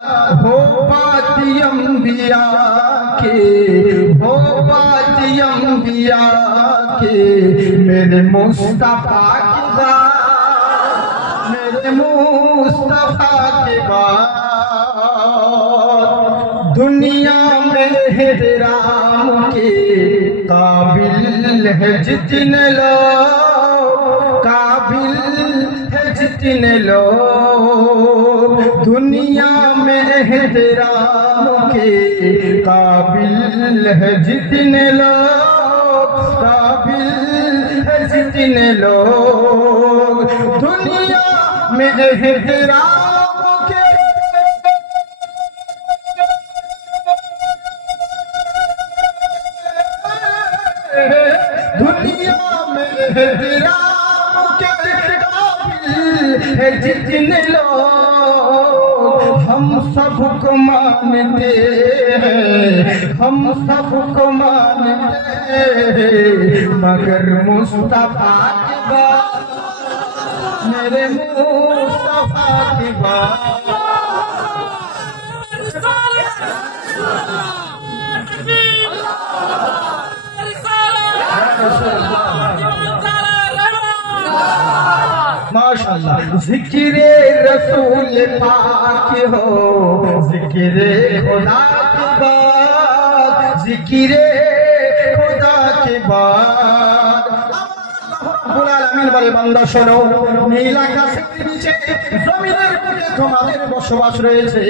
हो बाती अंबिया के, हो बाती अंबिया के, मेरे मुस्तफा की बात, मेरे मुस्तफा की बात। दुनिया में एहतराम के काबिल है जितने लोग, काबिल है जितने लोग। दुनिया में एहतराम के काबिल है जितने लोग, काबिल है जितने लोग। दुनिया में एहतराम के दुनिया में एहतराम के काबिल है जितने लोग। हम सबको मानते हैं, हम सबको मानते हैं, मगर मुस्तफा की बात, मेरे मुस्तफा की बात। माशाअल्लाह। ज़िक्रे रसूल पाक हो, ज़िक्रे खुदा की बात, ज़िक्रे खुदा की बात। रब्बुल आलामीन बड़े बंदा शোनो, নীল আকাশের নিচে জমিনের বুকে তোমাদের বসবাস রয়েছে।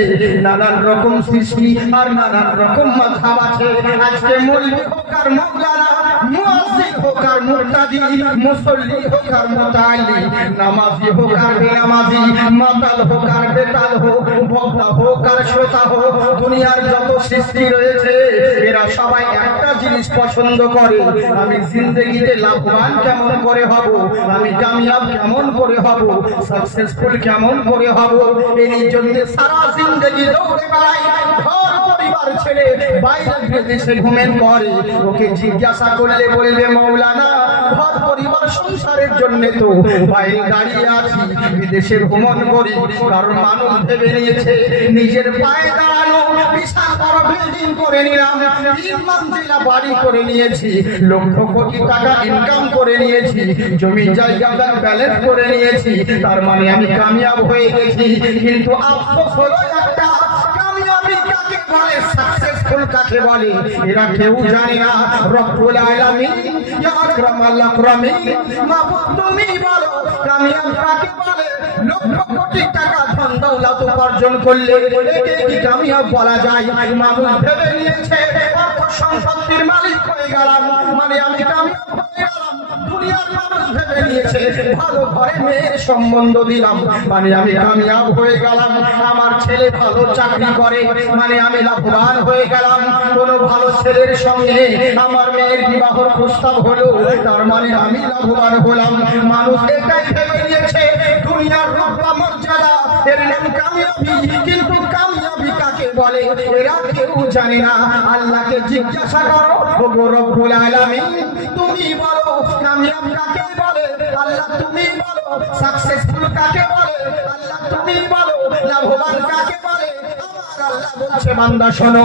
নানান রকম সৃষ্টি আর নানান রকম মাযহাব আছে। আজকে মৌলভী হোক আর মাওলানা, মুয়াজ্জিন হোক আর মুক্তাদি, মুসল্লি হোক আর মুতাআল্লি, নামাজি হোক আর বেনামাজি, মাতাল হোক আর বেতাল হোক, বক্তা হোক আর শ্রোতা হোক, দুনিয়ার যত সৃষ্টি রয়েছে এরা সবাই একটা জিনিস পছন্দ করে, আমি জিন্দেগিতে লাভবান কেমন করে হব, আমি কামিয়াব কেমন করে হব, সাকসেসফুল কেমন করে হব। এই জন্য সারা জিন্দেগি দৌড়ে বেড়াই, ঘর পরিবার ছেড়ে বাইরে বিদেশে ঘুমেন করে। ওকে জিজ্ঞাসা করলে বলবে মৌলানা ঘর পরিবার সংসারের জন্য তো বাইরে দাঁড়িয়ে আছি, বিদেশে ভ্রমণ করি। কারণ মানুষ ভেবে নিয়েছে নিজের পায়ে দাঁড়ানো, বিশাল বড় বিল্ডিং করে নিলাম, 3 মঞ্জিলা বাড়ি করে নিয়েছি, লক্ষ কোটি টাকা ইনকাম করে নিয়েছি, জমি জায়গাদার ব্যালেন্স করে নিয়েছি, তার মানে আমি কামিয়াব হয়ে গেছি। কিন্তু আফসোস হলো একটা, কামিয়াবি কাকে বলে, সাকসেসফুল কাকে বলে এরা কেউ জানে না। রব্বুল আলামিন ইয়া আকরামাল আকরামিন, মাবুদ তুমি বলো কামিয়াব কাকে বলে। লক্ষ কোটি টাকা ধন দৌলত উপার্জন করলে একে কি কামিয়াব বলা যায়? মানুষ ভেবে নিয়েছে অর্থ সম্পত্তির মালিক হয়ে গেলাম মানে আমি কামিয়াব হয়ে গেলাম। দুনিয়ার মানুষ ভেবে নিয়েছে ভালো ঘরে মেয়ের সম্বন্ধ দিলাম মানে আমি কামিয়াব হয়ে গেলাম। আমার ছেলে ভালো চাকরি করে মানে আমি লাভবান হয়ে গেলাম। কোনো ভালো ছেলের সঙ্গে আমার মেয়ের বিবাহর প্রস্তাব হলো তার মানে আমি লাভবান হলাম। মানুষ এটাই ভেবে নিয়েছে দুনিয়ার রূপা মর্যাদা এর নাম কামিয়াবি, কিন্তু কামিয়াবি কাকে বলে এরা কেউ জানে না। আল্লাহকে জিজ্ঞাসা করো, ওগো রব্বুল আলামিন তুমি বলো কামিয়াব কাকে বলে, আল্লাহ তুমি বলো সাকসেসফুল কাকে বলে, আল্লাহ তুমি বলো লাভবান কাকে বলে। আমার আল্লাহ বলছে বান্দা শোনো,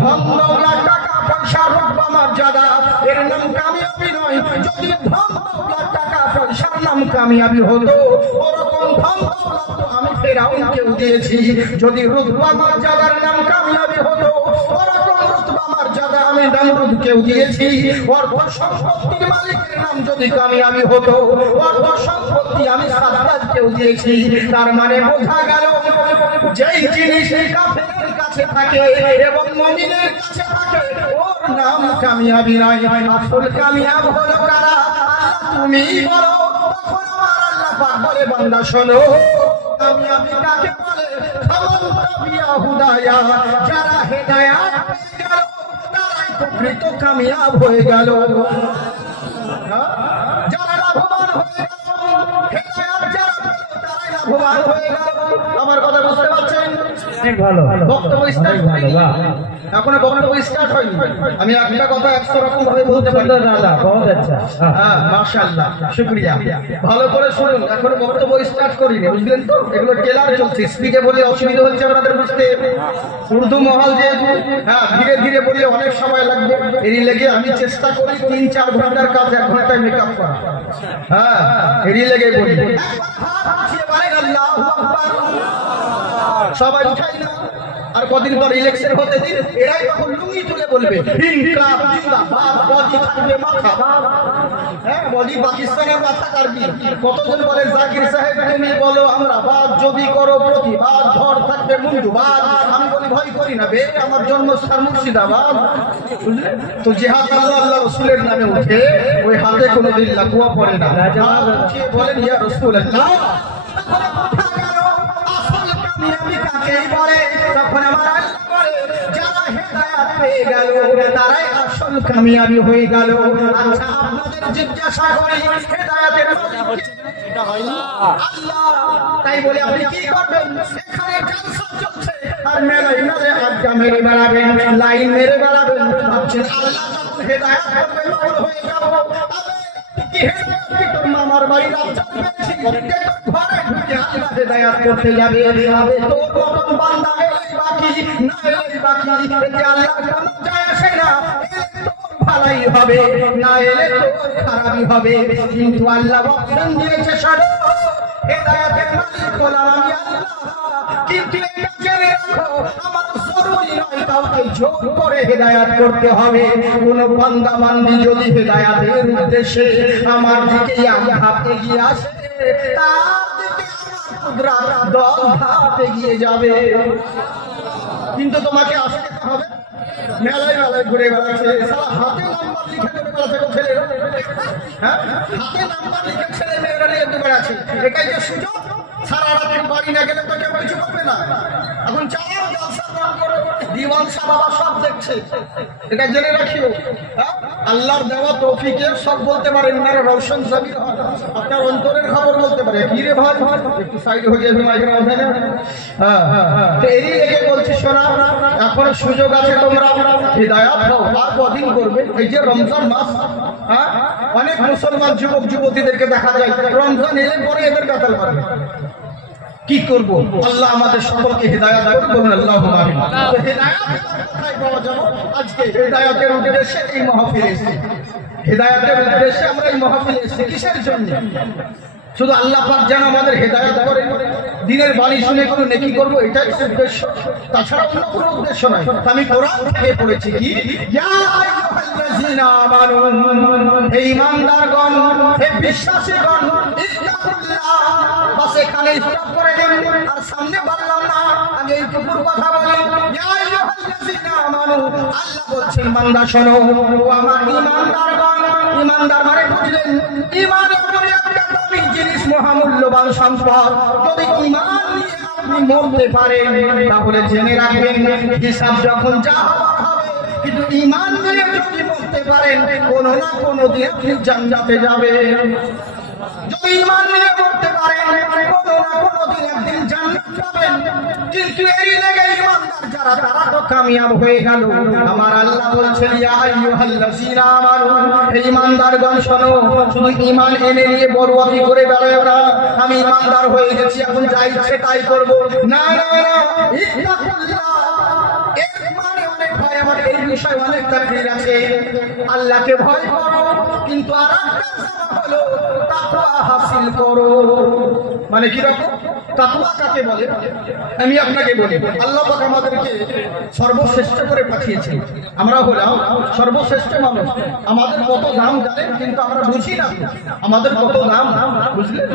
ধন দৌলত টাকা পয়সা রূপা মর্যাদা এর নাম কামিয়াবি নয়। যদি ধন দৌলত টাকা পয়সার নাম কামিয়াবি হতো ওরকম ধন দৌলত আমি ফেরাউনকেও দিয়েছি। যদি রুতবা মর্যাদার নাম কামিয়াবি হতো ওরকম রুতবা মর্যাদা আমি নমরুদকেও দিয়েছি। অর্থ সম্পত্তির মালিকের নাম যদি কামিয়াবি হতো অর্থ সম্পত্তি আমি সাদ্দাতকেও দিয়েছি। তার মানে বোঝা গেল যেই জিনিস কাফেরের কাছে থাকে এবং মুমিনের কাছে থাকে ওর নাম কামিয়াবি নয়। আসল কামিয়াব হলো কারা? আল্লাহ তুমি বলো। তখন আমার আল্লাহ পাক বলে বান্দা শোনো কামিয়াবি কাকে বলে? খামান তাবিয়া হুদায়া, যারা হেদায়েত পেয়ে গেল তারাই প্রকৃত কামিয়াব হয়ে গেল। যারা লাভবান হয়ে গেল, হেদায়েত যারা পেল তারাই লাভবান হয়ে গেল। আমার কথা বুঝতে পারছেন? ভালো বক্তব্য স্টার্ট ভালো বাহ এখনো বক্তব্য স্টার্ট হয়নি। আমি একটা কথা 100 রকম ভাবে বলতে পারি। দাদা বহুত আচ্ছা হ্যাঁ মাশাআল্লাহ শুকরিয়া। ভালো করে শুনুন, এখনো বক্তব্য স্টার্ট করিনি, বুঝলেন তো? এগুলো টেলার চলছে, স্পিডে বলে অসুবিধা হচ্ছে আপনাদের বুঝতে। উর্দু মহল যেহেতু, হ্যাঁ ধীরে ধীরে বললে অনেক সময় লাগবে। এরই লেগে আমি চেষ্টা করি 3-4 ঘন্টার কাজ 1 ঘন্টায় মেকআপ করা। হ্যাঁ এরই লেগে বলি সবাই উঠাই না। আর কদিন পর ইলেকশন হতে দিন, এরাই তখন লুঙ্গি তুলে বলবে ইনকলাব জিন্দাবাদ, বডি থাকবে মাথা। হ্যাঁ বডি পাকিস্তানের মাথা কাটবি। কতজন বলে জাকির সাহেব তুমি বলো আমরা বাদ, যদি করো প্রতিবাদ ধর থাকবে মুন্ডুবাদ। আমি বলি ভয় করি না বে, আমার জন্মস্থান মুর্শিদাবাদ। তো জিহাদ আল্লাহ আল্লাহ রসুলের নামে উঠে ওই হাতে কোনোদিন লাকুয়া পড়ে না। বলেন ইয়া রাসূলুল্লাহ, তখন আমার আল্লাহ বলে যারা হেদায়েত পেয়ে গেল তারাই আসল কামিয়াবি হয়ে গেল। আচ্ছা আপনাদের জিজ্ঞাসা করি হেদায়েতের এটা হয় না আল্লাহ, তাই বলে আপনি কি করবেন? এখানে জলসা চলছে আর মেলায় মেলায় আড্ডা মেরে বেড়াবেন, লাইন মেরে বেড়াবেন, ভাবছেন আল্লাহ যখন হেদায়েত করবে পাগল হয়ে যাব। কি হেদায়েত কি তোর মামার বাড়ি রাস্তা পেয়েছি ঘরে ঢুকে আল্লাহ হেদায়েত করতে যাবে। আবে তোর মতন বান্দা এলেই বাকি, না এলেই বাকি, এতে আল্লাহর কোনো যায় আসে না। এলে তোর ভালাই হবে, না এলে তোর খারাপই হবে। কিন্তু আল্লাহ অপশন দিয়েছে সারা হেদায়েতের মালিক হলাম আমি আল্লাহ। কিন্তু এটা জেনে রাখো আমার জরুরি নয় কাউকে জোর করে হেদায়েত করতে হবে। কোন বান্দা বান্দি যদি হেদায়েতের উদ্দেশ্যে আমার দিকে আঘাত এগিয়ে আসে, তার দিকে আমার কুদরত 10 ধাপ এগিয়ে যাবে। কিন্তু তোমাকে আসতে হবে। মেলায় মেলায় ঘুরে বেড়াচ্ছে, সারা হাতে নাম্বার লিখে দেবে বেড়াচ্ছে গো ছেলে। হ্যাঁ হাতে নাম্বার লিখে ছেলে মেয়েরা নিয়ে বেড়াচ্ছে। এটাই যে সুযোগ, সারা রাত বাড়ি না গেলে তো কেউ কিছু করবে না। এখন চালাও জলসা করো, দিওয়ান সাহেব বাবা সব দেখছে, এটা জেনে রাখিও। আল্লাহর দেওয়া তৌফিকে সব বলতে পারেন না, রওশন জমির আপনার অন্তরের খবর বলতে পারে। কি রে ভাই একটু সাইড হয়ে যাবে মাইকের মধ্যে না। তো এরই লেগে বলছি শোনা, এখন সুযোগ আছে, তোমরা হিদায়াত হও। আর কদিন করবে? এই যে রমজান মাস, হ্যাঁ অনেক মুসলমান যুবক যুবতীদেরকে দেখা যায় রমজান এলে পরে এদের কাতাল মারবে। কি করব? আল্লাহ আমাদের সকলকে হিদায়াত করুন, আল্লাহুম্মা আমিন। তো হিদায়াত কোথায় পাওয়া যাবে? আজকে হিদায়াতের উদ্দেশ্যে এই মাহফিলে এসেছি। হিদায়াতের উদ্দেশ্যে আমরা এই মাহফিলে এসেছি কিসের জন্য? শুধু আল্লাহ পাক যেন আমাদের হেদায়েত করে, দিনের বাণী শুনে কোনো নেকি করব, এটাই উদ্দেশ্য, তাছাড়া অন্য কোনো উদ্দেশ্য নয়। আমি কোরআন থেকে পড়েছি কি ইয়া আইয়ুহাল্লাযীনা আমানু, হে ঈমানদারগণ, হে বিশ্বাসীগণ, ইত্তাকুল্লাহ। বাস এখানে স্টপ করে দেন, আর সামনে বললাম না, আগে এইটুকুর কথা বলি। ইয়া আইয়ুহাল্লাযীনা আমানু, আল্লাহ বলছেন বান্দা শোনো, ও আমার ঈমানদারগণ। ঈমানদার মানে বুঝলেন ঈমানের উপরে একটা জিনিস মহামূল্যবান সম্পদ। যদি ঈমান নিয়ে আপনি মরতে পারেন তাহলে জেনে রাখবেন হিসাব যখন যা হওয়ার হবে, কিন্তু ঈমান নিয়ে যদি মরতে পারেন কোনো না কোনো দিন আপনি জান্নাতে যাবেন। যদি ঈমান নিয়ে মরতে পারেন কোনো না কোনো দিন একদিন জান্নাত পাবেন। কিন্তু এরই লেগে ঈমানদার যারা তারা তো কামিয়াব হয়ে গেল। আমার আল্লাহ বলছেন ইয়া আইয়ুহাল্লাযীনা আমানু, হে ঈমানদারগণ শোনো, শুধু ঈমান এনে নিয়ে বড়ুয়াতি করে বেড়ায় না, আমি ঈমানদার হয়ে গেছি এখন যা ইচ্ছে তাই করব, না না না, ইত্তাকুল্লাহ। এর মানে অনেক ভয়, আমার এই বিষয়ে অনেক তাকরীর আছে। আল্লাহকে ভয় করো, কিন্তু আরেকটা হলো তাকওয়া হাসিল করো। মানে কি রকম তাকওয়া কাকে বলে? আমি আপনাকে বলি, আল্লাহ পাক আমাদেরকে সর্বশ্রেষ্ঠ করে পাঠিয়েছেন। আমরা হলাম সর্বশ্রেষ্ঠ মানুষ। আমাদের কত দাম জানেন, কিন্তু আমরা বুঝি না আমাদের কত দাম, বুঝলেন?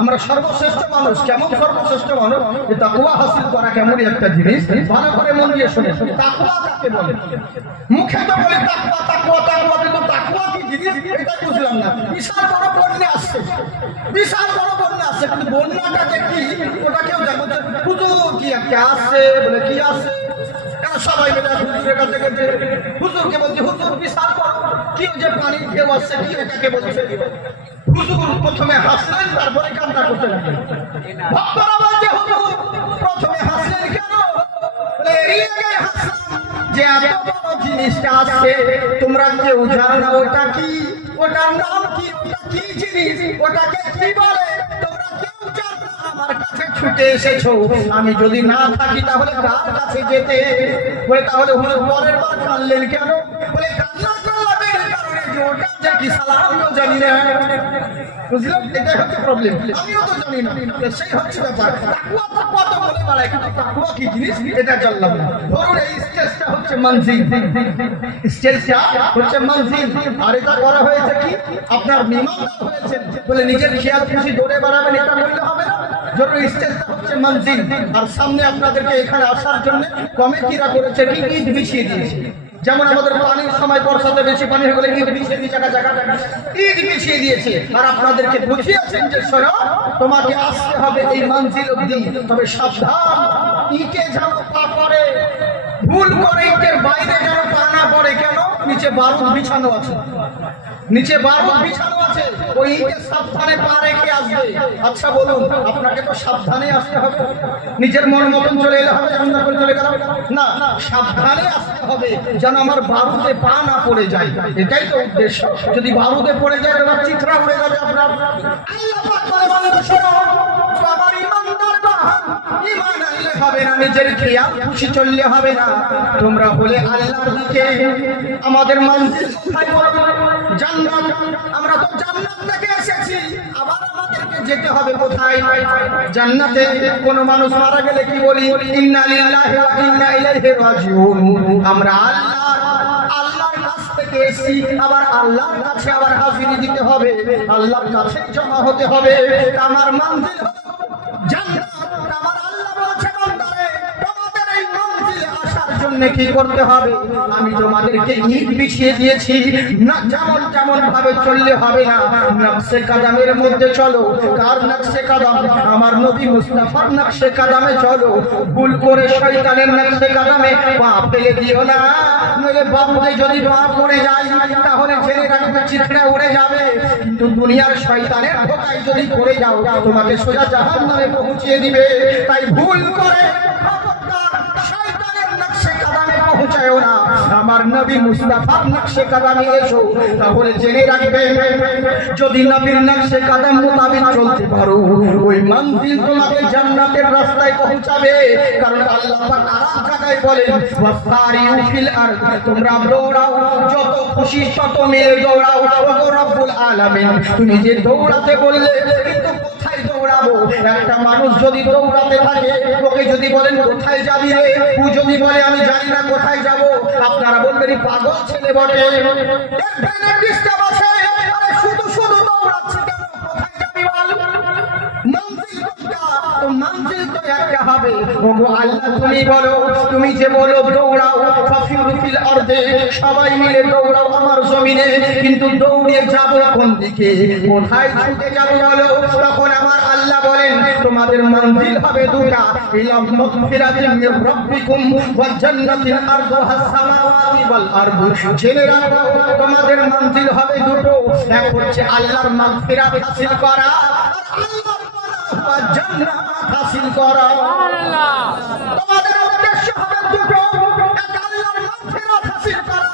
আমরা সর্বশ্রেষ্ঠ মানুষ। কেমন সর্বশ্রেষ্ঠ মানুষ? এই তাকওয়া হাসিল করা কেমনই একটা জিনিস, ভালো করে মন দিয়ে শুনে। তাকওয়া কাকে বলে? মুখে তো বলে তাকওয়া তাকওয়া তাকওয়া, কিন্তু তাকওয়া কি জিনিস এটা বুঝলাম না। বিশাল বড় বন্যা আসছে, বিশাল বড় বন্যা আসছে, কিন্তু বন্যাটাকে কি ওটা কেউ জানে? হুজুর কি একটা আসছে বলে কি আসছে, সবাই মিলে হুজুরের কাছে গেছে, হুজুরকে বলছে হুজুর বিশাল বড় কি যে পানি কেউ আসছে, কি এটাকে বলছে? হুজুর প্রথমে হাসলেন, তারপরে কান্না করতে লাগলেন। ভক্তরা বলছে হুজুর যে এত বড় জিনিসটা আছে তোমরা কেউ জানো না ওটা কি, ওটার নাম কি, ওটা কি জিনিস, ওটাকে কি বলে তোমরা কেউ জানো না। আমার কাছে ছুটে এসেছো, আমি যদি না থাকি তাহলে কার কাছে যেতে? বলে তাহলে পরের বার কাঁদলেন কেন? বলে কান্না করলাম এর কারণে যে ওটা যে কি সালামিও জানি না। বুঝলাম, এটাই হচ্ছে প্রবলেম, আমিও তো জানি না, সেই হচ্ছে ব্যাপার। তাকওয়া তো কত বলে বেড়ায়, কিন্তু তাকওয়া কি জিনিস এটা জানলাম না। ধরুন এই স্টেজটা হচ্ছে মঞ্জিল, স্টেজটা হচ্ছে মঞ্জিল, আর এটা করা হয়েছে কি আপনার মিমানদার হয়েছে বলে নিজের খেয়াল খুশি দৌড়ে বেড়াবেন, এটা বললে হবে না। ধরুন স্টেজটা হচ্ছে মঞ্জিল, আর সামনে আপনাদেরকে এখানে আসার জন্য কমিটিরা করেছে কি ইট বিছিয়ে দিয়েছে। যেমন আমাদের পানির সময় বর্ষাতে বেশি পানি হয়ে গেলে ইট বিছিয়ে দিয়ে জায়গা ইট বিছিয়ে দিয়েছে, আর আপনাদেরকে বুঝিয়েছেন যে শোনো তোমাকে আসতে হবে এই মঞ্জিল অবধি, তবে সাবধান ইটে যেন পা পড়ে, ভুল করে ইটের বাইরে যেন পা না পড়ে। কেন? নিচে বারুদ বিছানো আছে, নিচে বারুদ বিছানো আছে, ওই ইটে সাবধানে পা রেখে আসবে। আচ্ছা বলুন, আপনাকে তো সাবধানে আসতে হবে, নিজের মন মতন চলে এলে হবে, এমন করে চলে গেলাম না, সাবধানে আসতে হবে যেন আমার বারুদে পা না পড়ে যায়। এটাই তো উদ্দেশ্য। যদি বারুদে পড়ে যায় এবার চিত্রা উড়ে যাবে আপনার। আল্লাহ পাক বলে বলেন শোনো আমার ইমানদার ঈমান আনলে হবে না, নিজের খেয়াল খুশি চললে হবে না। তোমরা বলে আল্লাহর দিকে, আমাদের মঞ্জিল কোথায় বলবো? জান্নাত। আমরা তো জান্নাত থেকে এসেছি, আবার আমাদেরকে যেতে হবে কোথায়? জান্নাতে। কোন মানুষ মারা গেলে কি বলি? ইন্না লিল্লাহি ওয়া ইন্না ইলাইহি রাজিউন। আমরা আল্লাহর কাছ থেকে এসেছি, আবার আল্লাহর কাছে আবার হাজিরি দিতে হবে, আল্লাহর কাছে জমা হতে হবে। আমার মঞ্জিল জান্নাত। আমার আল্লাহ বলেছে বান্দারে তোমাদের এই মঞ্জিলে আসার জন্য কি করতে হবে? আমি তোমাদেরকে ইট বিছিয়ে দিয়েছি, না যেমন যেমন ভাবে চললে হবে না, নকশে কদমের মধ্যে চলো। কার নকশে কদম? আমার নবী মুস্তাফার নকশে কদমে চলো। ভুল করে শয়তানের নকশে কদমে পা ফেলে দিও না, নইলে বাবুতে যদি পা পড়ে যায় তাহলে জেনে রাখবে চিৎরা উড়ে যাবে। কিন্তু দুনিয়ার শয়তানের ধোঁকায় যদি পড়ে যাও তোমাকে সোজা জাহান্নামে পৌঁছিয়ে দিবে। তাই ভুল করে শয়তানের নকশে কদমে পৌঁছায়ও না, আমার নবী মুস্তাফার নকশে কদমে এসো। তাহলে জেনে রাখবে যদি নবীর নকশে কদম মোতাবেক চলতে পারো ওই মঞ্জিল তোমাকে জান্নাতের রাস্তায় পৌঁছাবে। কারণ আল্লাহ পাক আরেক জায়গায় বলেন ওয়াসারিউ ফিল আরদ, তোমরা দৌড়াও, যত খুশি তত মেরে দৌড়াও। ওগো রব্বুল আলামিন তুমি যে দৌড়াতে বললে, কিন্তু কোথায় দৌড়াবো? একটা মানুষ যদি দৌড়াতে থাকে, ওকে যদি বলেন কোথায় যাবি রে, ও যদি বলে আমি জানি না কোথায় যাব, আপনারা বলবেন পাগল ছেলে বটে, ডিস্টার্ব আছে, আরে শুধু শুধু দৌড়াচ্ছে কেন, কোথায় যাবি বল? মঞ্জিল কোনটা? তো মঞ্জিল তো একটা হবে। ওগো আল্লাহ তুমি বলো, তুমি যে বলো দৌড়াও ফাফিরু ফিল আরদে, সবাই মিলে দৌড়াও আমার জমিনে, কিন্তু দৌড়িয়ে যাব কোন দিকে, কোথায় ছুটে যাব বলো? তখন আমার আল্লাহ বলেন তোমাদের মঞ্জিল হবে দুটা, ইলা মাগফিরাতিন মির রাব্বিকুম ওয়া জান্নাতিন আরদুহাস সামাওয়াতি ওয়াল আরদু। জেনে রাখো তোমাদের মঞ্জিল হবে দুটো, এক হচ্ছে আল্লাহর মাগফিরাত হাসিল করা, আর আল্লাহর জান্নাত হাসিল করা। সুবহানাল্লাহ। তোমাদের উদ্দেশ্য হবে দুটো, এক আল্লাহর মাগফিরাত হাসিল করা,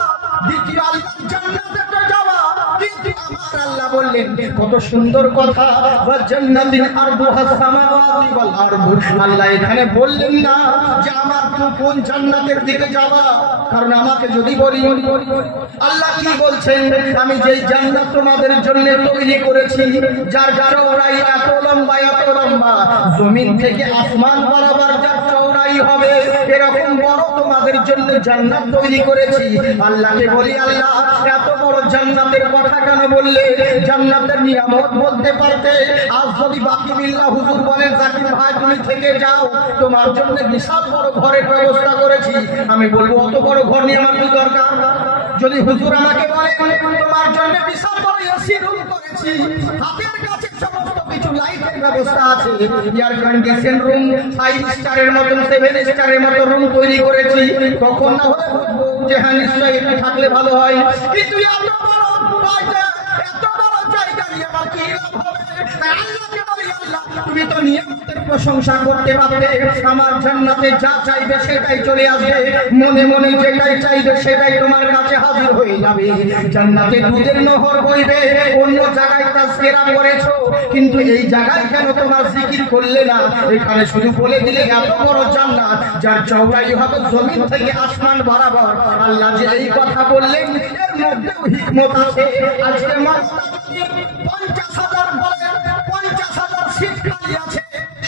দ্বিতীয় আল্লাহর জান্নাতে যাওয়া। কিন্তু আমার আল্লাহ বললেন কত সুন্দর কথা, ওয়া জান্নাতিন আরদুহাস সামাওয়াতি ওয়াল আরদু। আল্লাহ এখানে বললেন না যে আমার তুমি কোন জান্নাতের দিকে যাবা, কারণ আমাকে যদি বলি, আল্লাহ কি বলছেন? আমি যেই জান্নাত তোমাদের জন্য তৈরি করেছি, যার চওড়াই এত লম্বা এত লম্বা, জমিন থেকে আসমান বরাবর যার চওড়াই হবে, এরকম বড় তোমাদের জন্য জান্নাত তৈরি করেছি। আল্লাহকে বলি আল্লাহ এত বড় জান্নাতের কথা কেন বললে? জান্নাতের নিয়ামত বলতে পারতে। আজ যদি বাকি বিল্লাহ হুজুর বলেন জাকির ভাই তুমি থেকে যাও, তোমার জন্য বিশাল বড় ঘরের ব্যবস্থা করেছি, আমি বলবো অত বড় ঘর নিয়ে আমার কি দরকার? যদি হুজুর আমাকে বলে তোমার জন্য বিশাল বড় এসি রুম করেছি, হাতের কাছে সমস্ত কিছু লাইটের ব্যবস্থা আছে, এয়ার কন্ডিশন রুম 5 স্টারের মতন 7 স্টারের মতো রুম তৈরি করেছি, তখন না হলে যে হ্যাঁ নিশ্চয়ই একটু থাকলে ভালো হয়। কিন্তু এত বড় জায়গা নিয়ে আমার কি লাভ হবে? আল্লাহকে বলি তুমি তো নিয়ামতের প্রশংসা করতে পারবে, আমার জান্নাতে যা চাইবে সেটাই চলে আসবে, মনে মনে যেটাই চাইবে সেটাই তোমার কাছে হাজির হয়ে যাবে। জান্নাতে দুধের নহর বইবে, অন্য জায়গায় তাজকিরা করেছো কিন্তু এই জায়গায় কেন তোমার জিকির করলে না? এখানে শুধু বলে দিলে এত বড় জান্নাত যার চওড়াই হবে জমিন থেকে আসমান বরাবর। আল্লাহ যে এই কথা বললেন এর মধ্যেও হিকমত আছে। আজকে মাত্র 50,000 বলে 50,000 সিট খালি আছে,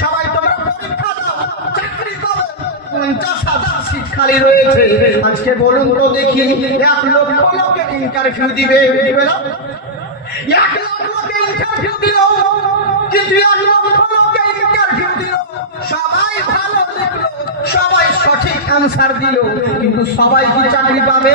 সবাই তোমরা পরীক্ষা দাও, চাকরি করো। 50,000 সিট খালি রয়েছে। আজকে বলুন তো দেখি 1 লক্ষ লোকে ইন্টারভিউ দিবে, দিবে না? 1 লক্ষ লোকে ইন্টারভিউ দিল, কিন্তু 1 লক্ষ লোকে ইন্টারভিউ দিল, সবাই ভালো দেখলো, সবাই সঠিক অ্যান্সার দিল, কিন্তু সবাই কি চাকরি পাবে?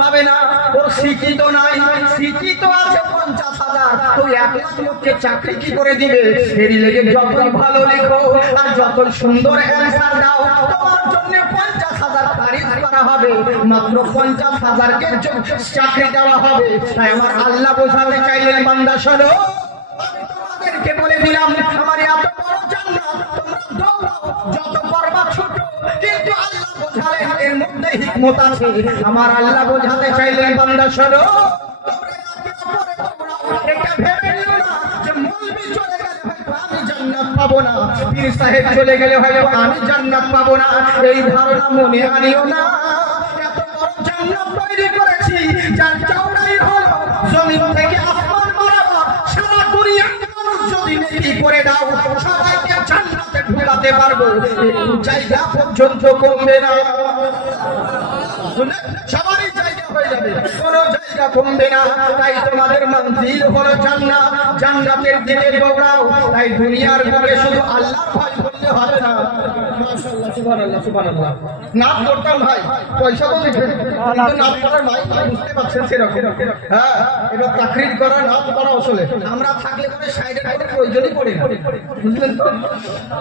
পাবে না। ওর শিক্ষিত নাই, শিক্ষিত আছে 50,000, তো 1 লাখ লোককে চাকরি কি করে দিবে? এরই লেগে যতই ভালো লেখো আর যত সুন্দর অ্যান্সার দাও তোমার জন্য 50,000 তারিফ করা হবে, মাত্র 50,000 কে চাকরি দেওয়া হবে। তাই আমার আল্লাহ বোঝাতে চাইলেন বান্দা শোনো, আমি তোমাদেরকে বলে দিলাম আমার এত বড় জান্নাত, তোমরা দৌড়াও যত পারবা ছোট, কিন্তু আল্লাহ বোঝালেন এর মধ্যে হিকমত আছে। আমার আল্লাহ বোঝাতে চাইলেন বান্দা শোনো, এটা ভেবে নিও না যে মৌলবি চলে গেলে হয়তো আমি জান্নাত পাবো না, পীর সাহেব চলে গেলে হয়তো আমি জান্নাত পাবো না, এই ধারণা মনে আনিও না। এত বড় জান্নাত তৈরি করেছি যার চওড়াই হলো জমিন থেকে আসমান বরাবর। সারা দুনিয়ার মানুষ যদি নেকি করে দাও সবাইকে জান্নাতে ঢুকাতে পারবো, একটু জায়গা পর্যন্ত কমবে না, সবারই জায়গা হয়ে যাবে, কোনো জায়গা কমবে না। তাই তোমাদের মঞ্জিল হলো জান্নাত, জান্নাতের দিকে দৌড়াও। তাই দুনিয়ার বুকে শুধু আল্লাহর ভয় করলে হবে না। মাশাআল্লাহ, সুবহানাল্লাহ, সুবহানাল্লাহ। নাম করতাম ভাই, পয়সা তো দিবেন, কিন্তু নাম করার নাই, বুঝতে পারছেন সেরকম। হ্যাঁ, এবার তাকরীর করা, নাম করা আসলে আমরা থাকলে পরে সাইডে সাইডে প্রয়োজনই পড়ে না, বুঝলেন তো?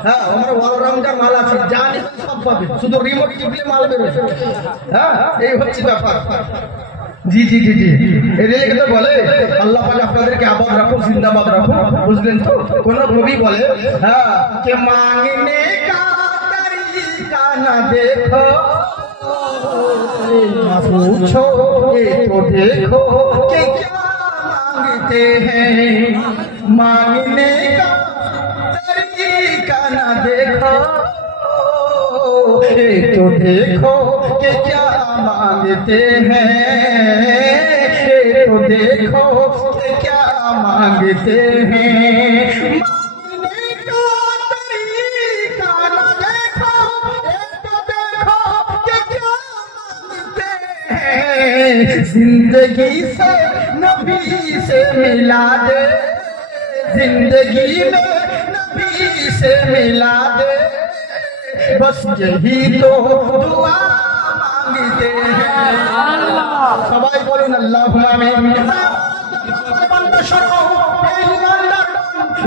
হ্যাঁ, আমরা অলরাউন্ডার মাল আছে, জানি সব পাবে, শুধু রিমোট টিপলে মাল বেরোবে। হ্যাঁ, এই হচ্ছে ব্যাপার। জি জি জি জি, এদিকে তো বলে আল্লাহ পাক আপনাদেরকে আবাদ রাখো, জিন্দাবাদ রাখো, বুঝলেন তো? কোন কবি বলে হ্যাঁ কে মাংনে কা তরিকা না দেখো না पूछो ये तो देखो कि क्या मांगते हैं, मांगने का तरीका ना देखो ये तो देखो कि क्या मांगते हैं, ये तो देखो कि क्या मांगते हैं, मांगने का तरीका ना देखो ये तो देखो कि क्या मांगते हैं, जिंदगी से नबी से मिला दे, जिंदगी में नबी से मिला दे, बस यही तो दुआ मांगते हैं। সবাই বলুন আল্লাহুম্মা আমিন। বান্দা শোনো, এই ইমানদার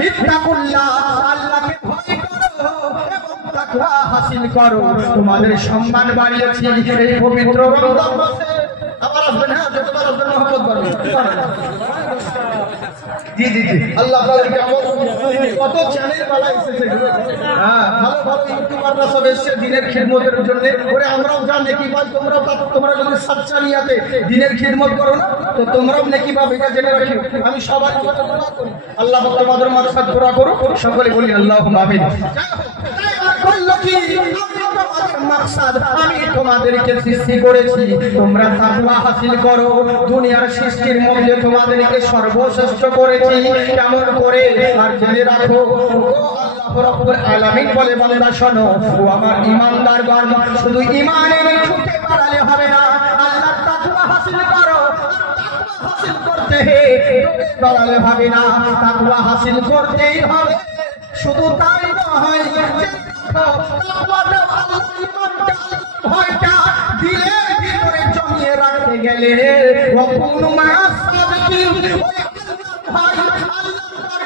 ইত্তাকুল্লাহ, আল্লাহকে ভয় করো এবং তাকওয়া হাসিল করো। তোমাদের সম্মান বাড়িয়েছি এই পবিত্র রমজান মাসে। আবার আসবেন, হ্যাঁ, যতবার আসবেন মহব্বত করবেন। জি জি জি, আল্লাহ তাআলাকে কত চ্যানেল বালা এসেছে, হ্যাঁ, ভালো ভালো ইউটিউবাররা সব এসেছে দিনের খিদমতের জন্য। ওরে আমরাও যা নেকি পাই, তোমরা যদি সাচ্চা নিয়াতে দিনের খিদমত করো না তো তোমরাও নেকি পাবে, এটা জেনে রাখি। আমি সবার জন্য দোয়া করি, আল্লাহ পাক তোমাদের মাগফিরাত দোয়া করো, সকলে বলি আল্লাহুম্মা আমিন। আমি তোমাদেরকে সৃষ্টি করেছি, তোমরা তাকওয়া হাসিল করো। দুনিয়ার সৃষ্টির মধ্যে তোমাদেরকে সর্বশ্রেষ্ঠ করেছি, কেমন করে? আর জেনে রাখো আল্লাহ রাব্বুল আলামিন বলে বান্দা শোনো, ও আমার ঈমানদারগণ, শুধু ঈমানের ছুটে বাড়ালে হবে না, আল্লাহর তাকওয়া হাসিল করো। তাকওয়া হাসিল করতে বাড়ালে হবে না, তাকওয়া হাসিল করতেই হবে। শুধু তাই নয়, তাকওয়াটা আল্লাহর ঈমানটা ভয়টা দিলের ভিতরে জমিয়ে রাখতে গেলে ওয়াকুনু মা'আস সাদিকিন, ভয় আল্লাহর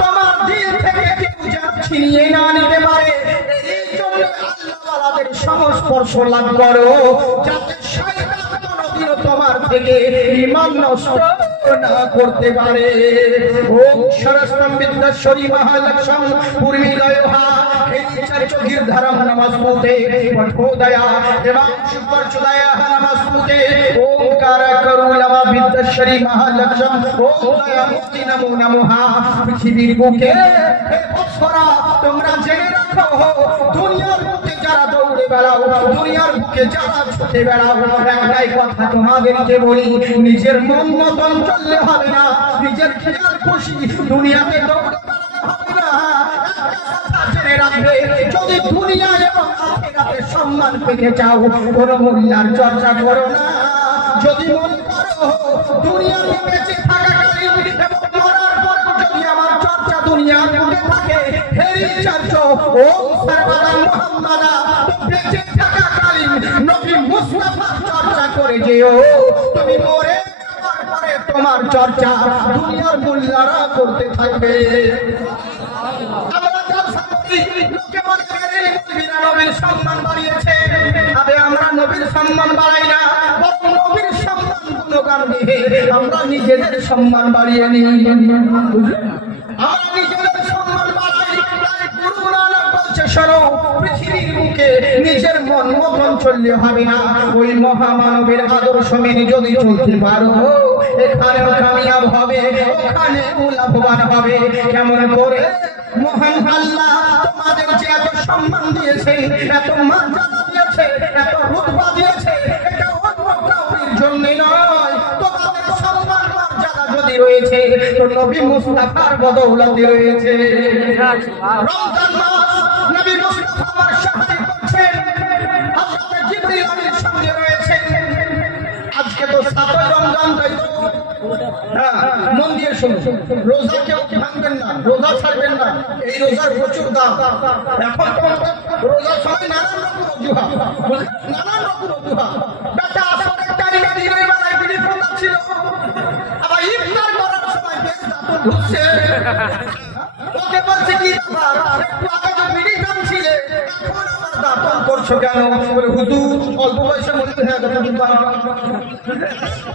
তোমার দিল থেকে কেউ ছিনিয়ে না নিতে পারে। এই জন্য আল্লাহওয়ালাদের সংস্পর্শ লাভ করো, যাতে শয়তান কোনোদিনও তোমার থেকে ঈমান নষ্ট না করতে পারে। ওম সরস্বতী বিদ্যাশ্বরী মহালক্ষ্মী পূর্ণিলয়হা হেলিচার্য গিরধারম নমস্তুতে পঠোদয়া এবং সুপরচোদয়া নমস্তুতে। ওমকার করুলমা বিদ্যাশ্বরী মহালক্ষ্মী ওম দয়ামূর্তি নমো নমঃ। পৃথিবীর বুকে হে অপ্সরা তোমরা জেনে রাখো, দুনিয়ার বুকে যারা দৌড়ে বেড়াও, দুনিয়ার বুকে যারা ছুটে বেড়াও, একটাই কথা তোমাদেরকে বলি, নিজের মন মতন চললে হবে না, নিজের খেয়াল খুশি দুনিয়াতে দৌড়ে বেড়াতে হবে না। জেনে রাখবে, যদি দুনিয়া এবং আখিরাতে সম্মান পেতে চাও, কোনো মহিলার চর্চা করো না। যদি মনে করো দুনিয়াতে বেঁচে থাকাকালীন এবং মরার পর যদি আমার চর্চা দুনিয়ার বুকে থাকে, হেরি চর্চা ও সর্বদা মুহাম্মাদা, বেঁচে থাকাকালীন নবী মুস্তাফার চর্চা করে যেও। তুমি মরে যাওয়ার পরে তোমার চর্চা দুনিয়ার মোল্লারা করতে থাকবে। আমরা জলসা করি, লোকে মনে করে নবীরা নবীর সম্মান বাড়িয়েছে। তবে আমরা নবীর সম্মান বাড়াই না, বরং নবীর সম্মান গুণগান দিয়ে আমরা নিজেদের সম্মান বাড়িয়ে নিই। আমরা নিজেদের সম্মান বাড়াই। তাই গুরু নানক বলছে, শোনো, পৃথিবীর বুকে নিজের মন মতন চললে হবে না, ওই মহামানবের আদর্শ মেনে যদি চলতে পারো, এখানেও কামিয়াব হবে, ওখানেও লাভবান হবে। কেমন করে? মহান আল্লাহ তোমাদের যে এত সম্মান দিয়েছে, এত মর্যাদা দিয়েছে, এত রুতবা দিয়েছে, এটা অন্য কাউরির জন্য নয়। তোমাদের সম্মান মর্যাদা যদি রয়েছে তো নবী মুস্তাফার বদৌলতে রয়েছে। রমজান মাস নবী মুস্তাফা আমার সাহায্য করছেন, হযরত জিবরিল আমির সঙ্গে রয়েছে। আজকে তো 7 রমজান, তাই তো? মন দিয়ে শুনুন, রোজা কেউ ভাঙবেন না, রোজা ছাড়বেন না, এই রোজার প্রচুর দাম। এখন তো রোজার সময় নানান রকম অজুহাত, নানান রকম অজুহাত। বেটা আসরের টাইমে দিনের বেলায় বিড়ি ফোটাচ্ছিল, আবার ইফতার করার সময় বেশ দাঁতন ঢুকছে। ওকে বলছে কি ব্যাপার, একটু আগে তো বিড়ি টানছিলে, এখন আবার দাঁতন করছো কেন? বলে হুজুর অল্প বয়সে মনে হয়ে গেছে,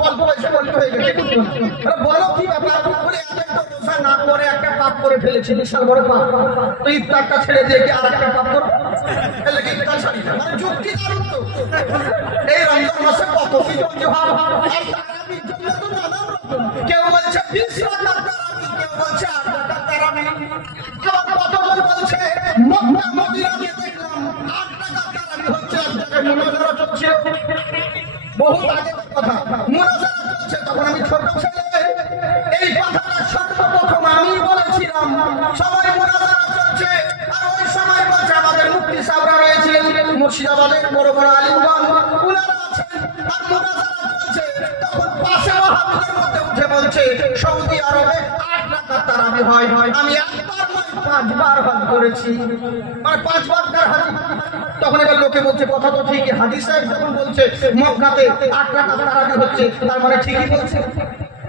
অল্প বয়সে মনে হয়ে গেছে। বলো কি ব্যাপার? বলে রোজা না করে একটা পাপ করে ফেলেছি, বিশাল বড় পাপ, তো ইফতারটা ছেড়ে দিয়ে কি আর একটা পাপ করো? মানে যুক্তি দারুণ তো। এই রমজান মাসে কত কিছু অজুহাত, আর তারাবির জন্য তো নানান রকম। কেউ বলছে 20 রাকাত তারাবি, কেউ বলছে 8 রাকাত তারাবি, আবার কতজন বলছে মক্কা মদিনাতে দেখলাম 8 রাকাত তারাবি হচ্ছে, 1 জায়গায় মুনাজারা চলছে। বহু আগের কথা, মুনাজারা চলছে, তখন আমি ছোট ছেলে। এই কথাটা সর্বপ্রথম আমি বলেছিলাম। সবাই মুনাজারা চলছে, আর ওই সময় বলছে আমাদের মুফতি সাহেবরা রয়েছিলেন মুর্শিদাবাদের বড় বড় আলিমগণ, উনারা আছেন, আর মুনাজারা চলছে। তখন পাশে ওয়াহাবিদের মধ্যে উঠে বলছে সৌদি আরবে 8 রাকাত তারাবি হয়। আমি একবার নয় 5 বার হজ করেছি, মানে 5 বার তার হাদিস। তখন এবার লোকে বলছে কথা তো ঠিকই, হাদিস সাহেব যখন বলছে মক্কাতে 8 রাকাত তারাবি হচ্ছে, তার মানে ঠিকই বলছে।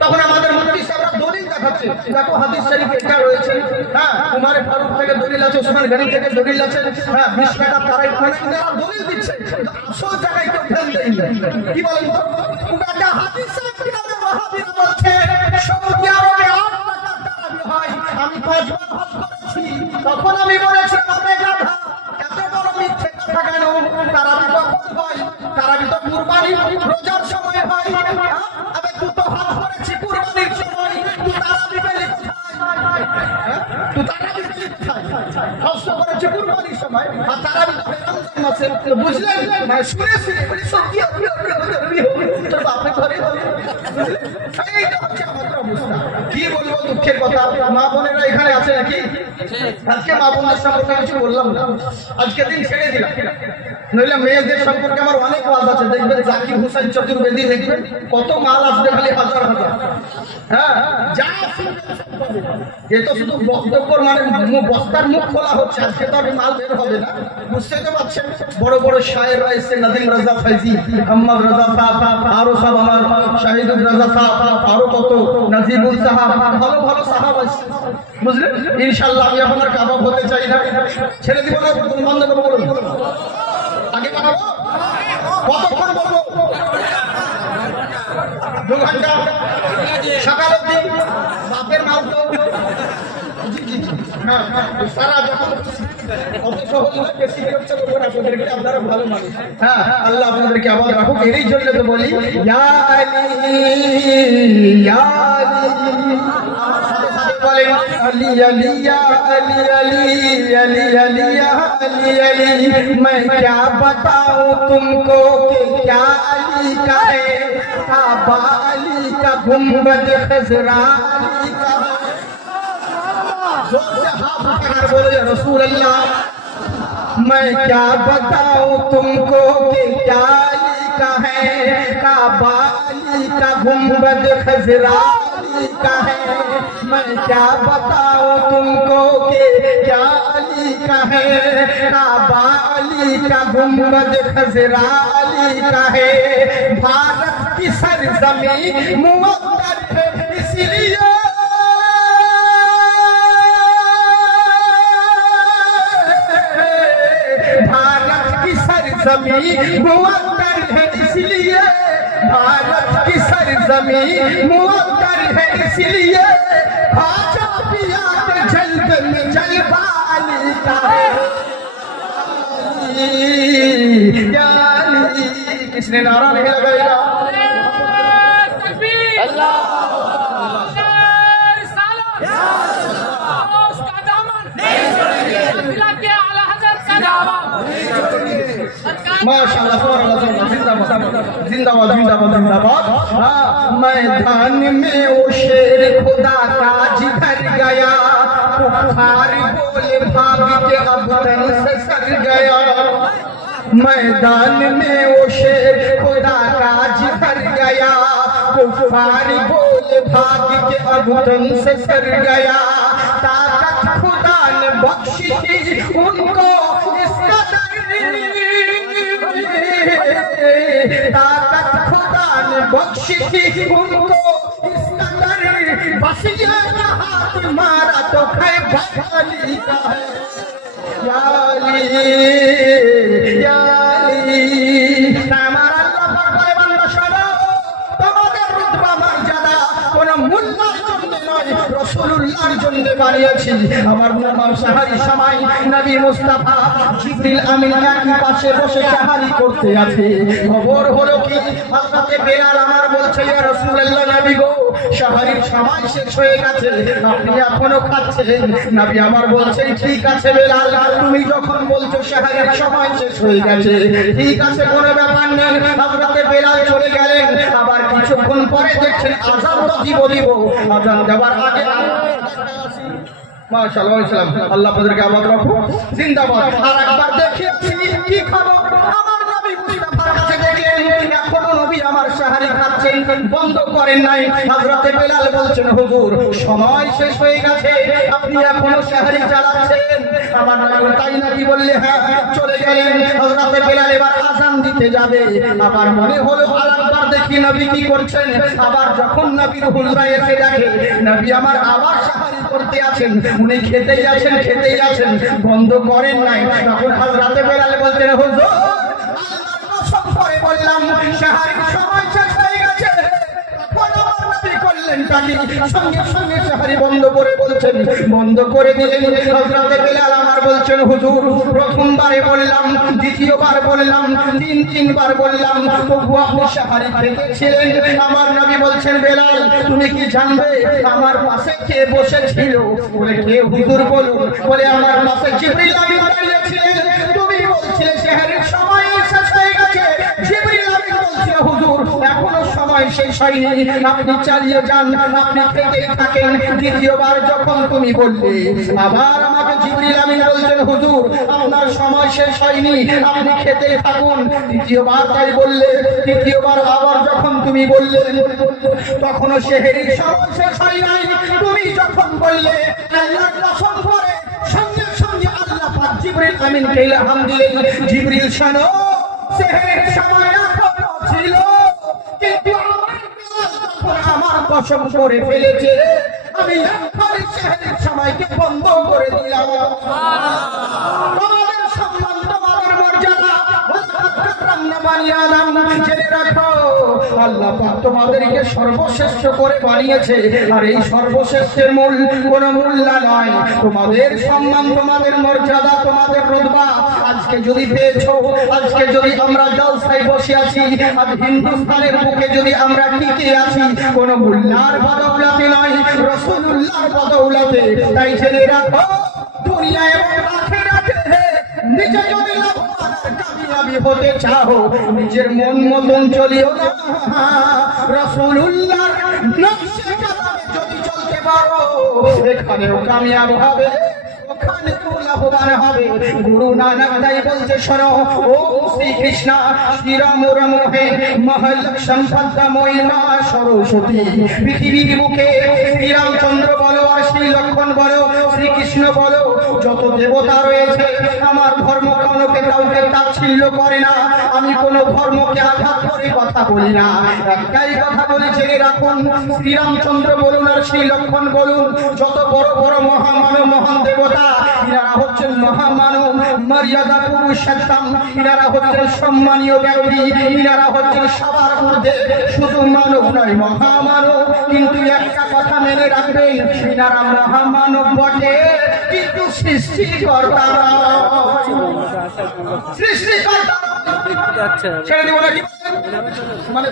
তখন আমাদের মুফতি সাহেবরা দলিল দেখাচ্ছে, দেখো হাদিস শরীফে এটা রয়েছে। হ্যাঁ, উমর ফারুক থেকে দলিল আছে, ওসমান গনি থেকে দলিল আছে। হ্যাঁ, 20 টাকা তারাই দলিল দিচ্ছে, আসল জায়গায় কেউ ফেল দেয় না। কি বলেন তো? এটা হাদিস সাহেব কিভাবে ওয়াহাবিরা বলছে সৌদি আরবে 8 রাকাত তারাবি হয়, আমি 5 বার হজ করেছি। তখন আমি বলেছি তবে গাধা, এত বড় মিথ্যে কথা কেন? তারাবি কখন হয়? তারাবি তো কুরবানি রোজার সময় হয়। আবে তুই তো হজ করেছি কুরবানির সময়, তুই তারাবি পেলি কোথায়? তুই তারাবি পেলি কোথায়? হজ করেছি কুরবানির সময়, আর তারাবি তো রমজান মাসে। বুঝলেন? মানে শুনে শুনে বলি সত্যি তোর বাপে ঘরে এইটা হচ্ছে আমাদের অবস্থা। কি বলবো দুঃখের কথা, মা বোনেরা এখানে আছে নাকি? আজকে মা বোনের সম্পর্কে কিছু বললাম না, আজকে দিন ছেড়ে দিলাম। নইলে মেয়েদের সম্পর্কে আমার অনেক ওয়াজ আছে, দেখবেন জাকির হোসেন চতুর্বেদী, দেখবেন কত মাল আসবে খালি হাজার হাজার। হ্যাঁ, যা এ তো শুধু বক্তব্যর মানে বস্তার মুখ খোলা হচ্ছে, আজকে তো আর মাল বের হবে না, বুঝতে তো পারছেন। বড় বড় শায়ের রয়েছে, নাদিম রাজা ফাইজি, আহমদ রাজা সাহাব, আরো সব আমার শাহিদুল রাজা সাহাব, আরো কত নাজিবুল সাহাব, ভালো ভালো সাহাব আছে, বুঝলেন। ইনশাল্লাহ আমি এখন আর কাবাব হতে চাই না, ছেড়ে দিব না, বন্ধ করবো। বলুন আগে বানাবো, কতক্ষণ বলবো? 2 ঘন্টা সকাল অবধি বাপের মাল তো সারা যখন আপনারা ভালো মানুষ। হ্যাঁ, আল্লাহ আপনাদেরকে আবার রাখুক। এরই জন্য তো বলি ইয়া আলী ইয়া আলী अली या अली अली अली अली या अली अली मैं क्या बताऊं तुमको कि क्या अली का है काबा अली का गुंबद खजरा अली का जोर से हाथ उठाकर बोलो या रसूल अल्लाह मैं क्या बताऊं तुमको कि क्या अली का है काबा अली का गुंबद खजरा अली का है मैं क्या बताऊं तुमको कि क्या अली का है काबा अली का गुंबद खजरा अली का है भारत की सरजमीन मुवक्कर है इसलिए सरजमीन मुवक्कर है इसलिए भारत की सरजमीन मुवक्कर है इसलिए खाजा पिया के जल्द में जलवा अली का है किसने नारा नहीं लगाएगा माशाअल्लाह जिंदाबाद जिंदाबाद जिंदाबाद जिंदाबाद। मैदान में वो शेर खुदा का जिधर गया कुफार बोले भाग के अब तन से सर गया मैदान में वो शेर खुदा का जिधर गया कुफार बोले भाग के अब तन से सर गया ताकत खुदा ने बख्शी थी उनको इसका ताकत खुदा ने बख्शी थी उनको इस कदर बस ये हाथ मारा तो खैबर अली का है या अली या अली हमारा अल्लाह पाक बड़े बंदा शोनो তোমাদের রুতবা মর্যাদা কোন মুল্লার জন্য নয় রাসূলুল্লাহর জন্য বানিয়েছি আমার নাম সাহারি সময় নবী মুস্তাফা জিবরিল আমিন একই পাশে বসে সাহারি করতে আছে খবর হলো কি হযরতে বেলাল আমার বলছে ইয়া রাসূলুল্লাহ নবী গো সাহারির সময় শেষ হয়ে গেছে আপনি এখনো খাচ্ছেন নবী আমার বলছেন ঠিক আছে বেলাল তুমি যখন বলছো সাহারির সময় শেষ হয়ে গেছে ঠিক আছে কোনো ব্যাপার নেই হযরতে বেলাল চলে গেলেন আবার কিছুক্ষণ পরে দেখছেন আযান তো দিব আযান দেওয়ার আগে মাশাআল্লাহ মাশাআল্লাহ আল্লাহ আপনাদেরকে আমাদ রাখো জিন্দাবাদ আর একবার দেখিয়েছি কি খবর আমার নবী মুস্তাফার কাছে দেখলেন এখনো নবী আমার সাহারি খাচ্ছেন বন্ধ করেন নাই হযরতে বেলাল বলছেন হুজুর সময় শেষ হয়ে গেছে আপনি এখনো সাহারি চালাচ্ছেন আমার নবী তাই নাকি বললে হ্যাঁ চলে গেলেন হযরতে বেলাল এবার আযান দিতে যাবে আবার মনে হলো আরেকবার দেখি নবী কি করছেন আবার যখন নবী রুহুল্লাহ এসে দেখে নবী আমার আবার সাহারি করতে আছেন উনি খেতেই আছেন বন্ধ করেন নাই তখন হযরতে বেলাল বলতেন হুজুর আল্লাহর কসম করে বললাম সাহারির সময় শেষ হয়ে গেছে তখন আমার নবী করলেন তাকি সঙ্গে সঙ্গে সাহারি বন্ধ করে বলছেন বন্ধ করে দিলেন হযরতে বেলাল আমার বলছেন হুজুর প্রথমবারে বললাম দ্বিতীয়বার বললাম তিনবার বললাম তবু আপনি সাহারি খেতেছিলেন আমার নবী বলছেন বেলাল তুমি কি জানবে আমার পাশে কে বসেছিল বলে কে হুজুর বলুন বলে আমার পাশে জিবরিল আমিন দাঁড়িয়েছিলেন তুমি বলছিলে সাহারির সময় শেষ হয়ে গেছে জিবরিল আমিন বলছিল হুজুর এখনো সময় শেষ হয়নি আপনি চালিয়ে যান আপনি খেতেই থাকেন দ্বিতীয়বার যখন তুমি বললে আবার আমাকে জিবরিল আমিন বলছেন হুজুর আপনার সময় শেষ হয়নি আপনি খেতেই থাকুন দ্বিতীয়বার তাই বললে তৃতীয়বার আবার যখন তুমি বললে তখনও সেহরির সময় শেষ হয় নাই তুমি যখন বললে আল্লাহর কসম করে সঙ্গে সঙ্গে আল্লাহ পাক জিবরিল আমিনকে ইলহাম দিলেন জিবরিল শোনো সেহরির সময় এখনো ছিল কিন্তু আমার কসম করে ফেলেছে আমি এখনই সেহরির সময়কে বন্ধ করে দিলাম তোমাদের সম্মান তোমাদের মর্যাদা জেনে রাখো আল্লাহ পাক তোমাদেরকে সর্বশ্রেষ্ঠ করে বানিয়েছে, আর এই সর্বশ্রেষ্ঠের মূল কোন মূল্য নয়। তোমাদের সম্মান, তোমাদের মর্যাদা, তোমাদের রুতবা আজকে যদি পেয়েছো, আজকে যদি আমরা জলসায় বসে আছি, আজ হিন্দুস্তানের বুকে যদি আমরা টিকে আছি, কোন মুল্লার বদৌলতে নয়, রাসূলুল্লাহর বদৌলতে। তাই জেনে রাখো দুনিয়া এবং আখিরাতে নিজে যদি লাভবান কামিয়াবি হতে চাও, নিজের মন মতন চলিও না, রাসূলুল্লাহর নকশে কদমে যদি চলতে পারো, এখানেও কামিয়াব হবে, ওখানে লাভবান হবে। গুরু নানক তাই বলছে, শোনো ও শ্রীকৃষ্ণ, শ্রীরাম রমহে মহল সম্পদ মহিমা সরস্বতী। পৃথিবীর মুখে শ্রীরামচন্দ্র বলো আর শ্রী লক্ষ্মণ বলো, শ্রীকৃষ্ণ বলো, যত দেবতা রয়েছে, আমার ধর্ম কাউকে কাউকে তাচ্ছিল্য করে না, আমি কোন ধর্মকে আঘাত করে কথা বলি না। একটাই কথা বলে জেনে রাখুন, শ্রীরামচন্দ্র বলুন আর শ্রী লক্ষ্মণ বলুন, যত বড় বড় মহামানব মহান দেবতা, ইনারা হচ্ছেন মহামানব, মর্যাদা পুরুষোত্তম, ইনারা হচ্ছেন সম্মানীয় ব্যক্তি, ইনারা হচ্ছেন সবার ঊর্ধ্বে, শুধু মানব নয় মহামানব। কিন্তু একটা কথা মেনে রাখবেন, ইনারা মহামানব বটে, কিন্তু সৃষ্টিকর্তা সৃষ্টিকর্তা ছেড়ে দিব নাকি মানে